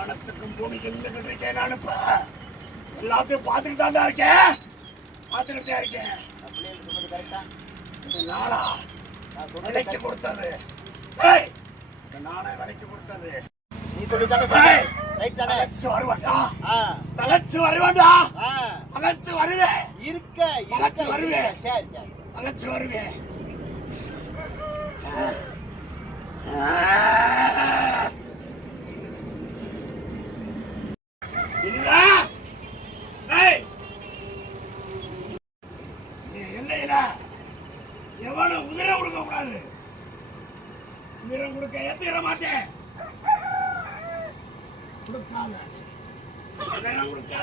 இருந்துகிட்டு இருக்கேன் நான் இப்ப எல்லாத்தையும் பார்த்துட்டு தான் இருக்கேன் பார்த்துக்கிட்டே இருக்கேன் அப்படியே சொன்னது கரெக்டா நானா விலைக்கு. கொடுத்தது. நானே விலைக்கு கொடுத்தது. நீ தானே தலைச்சு வருவேன்டா. ஆ. தலைச்சு வருவேன்டா. ஆ. தலைச்சு வருவேன். இருக்க இருக்க வருவேன். இருக்க. சரி சரி தலைச்சு வருவேன். சண்டையில இல்லையில எவனும் உதிரம் கொடுக்க கூடாது உதிரம் கொடுக்க ஏத்துக்கிற மாட்டேன். கொடுக்காத. உதிரம் கொடுக்காத.